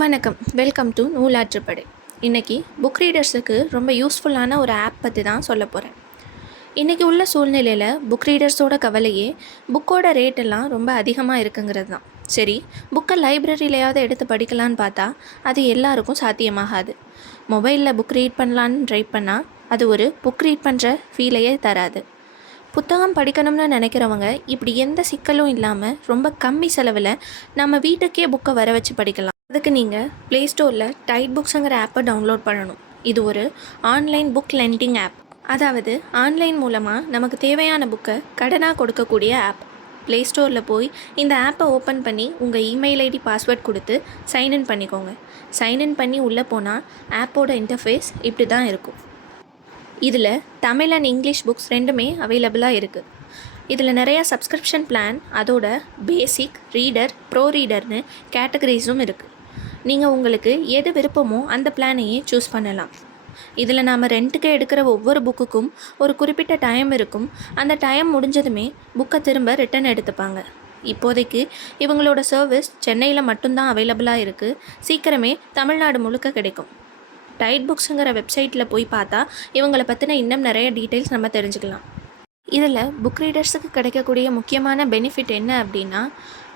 வணக்கம். Welcome to Noolatruppadai. இன்றைக்கி book ரீடர்ஸுக்கு ரொம்ப யூஸ்ஃபுல்லான ஒரு ஆப் பற்றி தான் சொல்ல போகிறேன். இன்றைக்கி உள்ள சூழ்நிலையில் புக் ரீடர்ஸோட கவலையே புக்கோட ரேட்டெல்லாம் ரொம்ப அதிகமாக இருக்குங்கிறது தான். சரி, புக்கை லைப்ரரியிலையாவது எடுத்து படிக்கலான்னு பார்த்தா அது எல்லாருக்கும் சாத்தியமாகாது. மொபைலில் புக் ரீட் பண்ணலான்னு ட்ரை பண்ணால் அது ஒரு புக் ரீட் பண்ணுற ஃபீலையே தராது. புத்தகம் படிக்கணும்னு நினைக்கிறவங்க இப்படி எந்த சிக்கலும் இல்லாமல் ரொம்ப கம்மி செலவில் நம்ம வீட்டுக்கே புக்கை வர வச்சு படிக்கலாம். அதுக்கு நீங்கள் ப்ளே ஸ்டோரில் டைட் புக்ஸுங்கிற ஆப்பை டவுன்லோட் பண்ணணும். இது ஒரு ஆன்லைன் புக் லெண்டிங் ஆப். அதாவது ஆன்லைன் மூலமாக நமக்கு தேவையான புக்கை கடனாக கொடுக்கக்கூடிய ஆப். ப்ளே ஸ்டோரில் போய் இந்த ஆப்பை ஓப்பன் பண்ணி உங்கள் இமெயில் ஐடி பாஸ்வேர்ட் கொடுத்து சைன்இன் பண்ணிக்கோங்க. சைன்இன் பண்ணி உள்ளே போனால் ஆப்போட இன்டர்ஃபேஸ் இப்படி தான் இருக்கும். இதில் தமிழ் அண்ட் இங்கிலீஷ் புக்ஸ் ரெண்டுமே அவைலபிளாக இருக்குது. இதில் நிறையா சப்ஸ்கிரிப்ஷன் பிளான், அதோட பேசிக், ரீடர், ப்ரோ ரீடர்னு கேட்டகரிஸும் இருக்குது. நீங்கள் உங்களுக்கு எது விருப்பமோ அந்த பிளானையே சூஸ் பண்ணலாம். இதில் நாம் ரெண்ட்டுக்கு எடுக்கிற ஒவ்வொரு புக்குக்கும் ஒரு குறிப்பிட்ட டைம் இருக்கும். அந்த டைம் முடிஞ்சதுமே புக்கை திரும்ப ரிட்டன் எடுத்துப்பாங்க. இப்போதைக்கு இவங்களோட சர்வீஸ் சென்னையில் மட்டும்தான் அவைலபிளாக இருக்குது. சீக்கிரமே தமிழ்நாடு முழுக்க கிடைக்கும். டைட் புக்ஸுங்கிற வெப்சைட்டில் போய் பார்த்தா இவங்களை பற்றின இன்னும் நிறைய டீட்டெயில்ஸ் நம்ம தெரிஞ்சுக்கலாம். இதில் புக் ரீடர்ஸுக்கு கிடைக்கக்கூடிய முக்கியமான பெனிஃபிட் என்ன அப்படின்னா,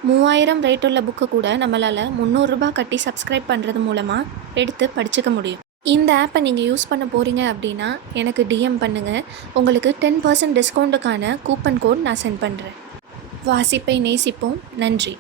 3000 ரேட் உள்ள புக்கு கூட நம்மளால் 300 ரூபாய் கட்டி சப்ஸ்கிரைப் பண்ணுறது மூலமாக எடுத்து படிச்சுக்க முடியும். இந்த ஆப்பை நீங்கள் யூஸ் பண்ண போகிறீங்க அப்படின்னா எனக்கு டிஎம் பண்ணுங்கள். உங்களுக்கு 10% டிஸ்கவுண்ட்டுக்கான கூப்பன் கோட் நான் சென்ட் பண்ணுறேன். வாசிப்பை நேசிப்போம். நன்றி.